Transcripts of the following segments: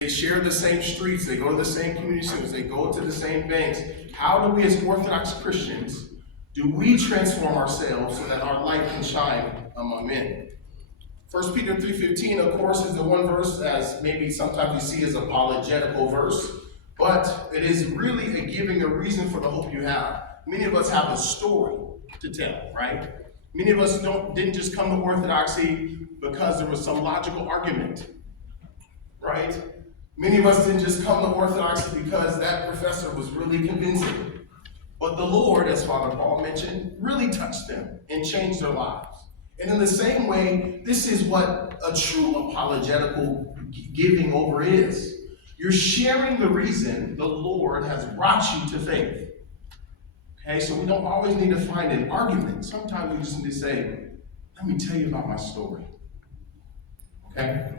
They share the same streets, they go to the same community centers, they go to the same banks. How do we as Orthodox Christians, do we transform ourselves so that our light can shine among men? 1 Peter 3:15, of course, is the one verse as maybe sometimes we see as apologetical verse, but it is really a giving a reason for the hope you have. Many of us have a story to tell, right? Many of us didn't just come to Orthodoxy because there was some logical argument, right? Many of us didn't just come to Orthodoxy because that professor was really convincing. But the Lord, as Father Paul mentioned, really touched them and changed their lives. And in the same way, this is what a true apologetical giving over is. You're sharing the reason the Lord has brought you to faith. Okay, so we don't always need to find an argument. Sometimes we just need to say, let me tell you about my story. Okay?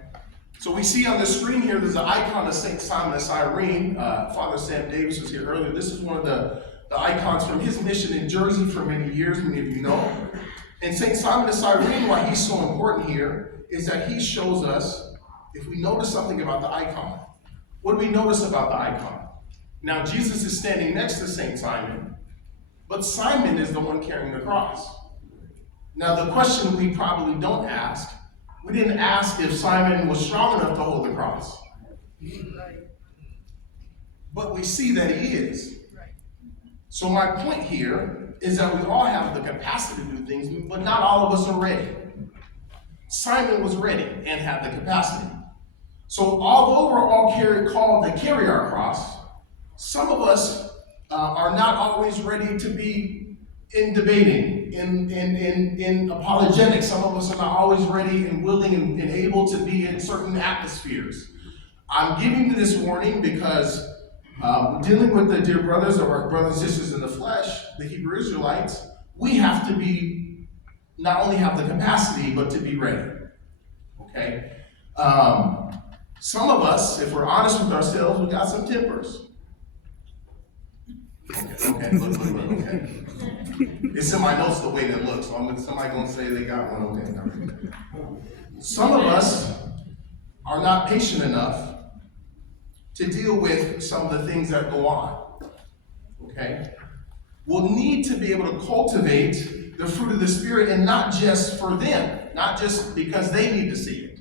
So we see on the screen here, there's an icon of St. Simon of Cyrene. Father Sam Davis was here earlier. This is one of the icons from his mission in Jersey for many years, many of you know. And St. Simon of Cyrene, why he's so important here, is that he shows us, if we notice something about the icon, what do we notice about the icon? Now, Jesus is standing next to St. Simon, but Simon is the one carrying the cross. Now, the question we probably don't ask, we didn't ask if Simon was strong enough to hold the cross. But we see that he is. So my point here is that we all have the capacity to do things, but not all of us are ready. Simon was ready and had the capacity. So although we're all called to carry our cross, some of us are not always ready to be in debating, in apologetics. Some of us are not always ready and willing and able to be in certain atmospheres. I'm giving you this warning because dealing with the dear brothers or our brothers and sisters in the flesh, the Hebrew Israelites, we have to be, not only have the capacity, but to be ready. Okay? Some of us, if we're honest with ourselves, we got some tempers. Okay, look. It's in my notes the way that looks. So somebody gonna say they got one. Okay. Some of us are not patient enough to deal with some of the things that go on. Okay? We'll need to be able to cultivate the fruit of the Spirit, and not just for them, not just because they need to see it,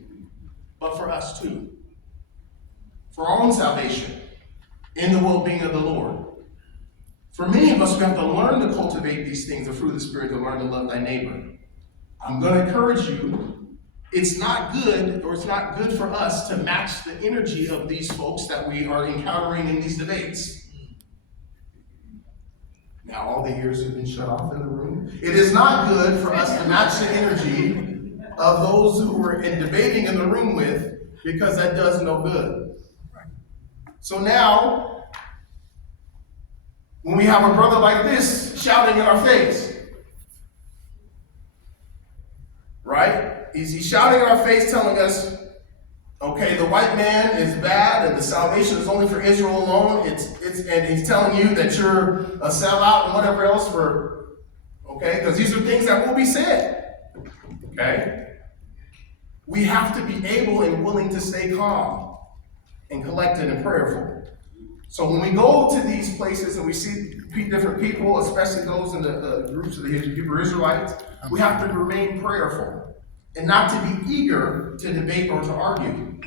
but for us too. For our own salvation and the well-being of the Lord. For many of us, we have to learn to cultivate these things, the fruit of the Spirit, to learn to love thy neighbor. I'm going to encourage you, it's not good for us to match the energy of these folks that we are encountering in these debates. Now all the ears have been shut off in the room. It is not good for us to match the energy of those who we're debating in the room with, because that does no good. So now, when we have a brother like this shouting in our face, right? Is he shouting in our face telling us, okay, the white man is bad and the salvation is only for Israel alone, and he's telling you that you're a sellout and whatever else okay? Because these are things that will be said, okay? We have to be able and willing to stay calm and collected and prayerful. So when we go to these places and we see different people, especially those in the groups of the Hebrew Israelites, we have to remain prayerful and not to be eager to debate or to argue.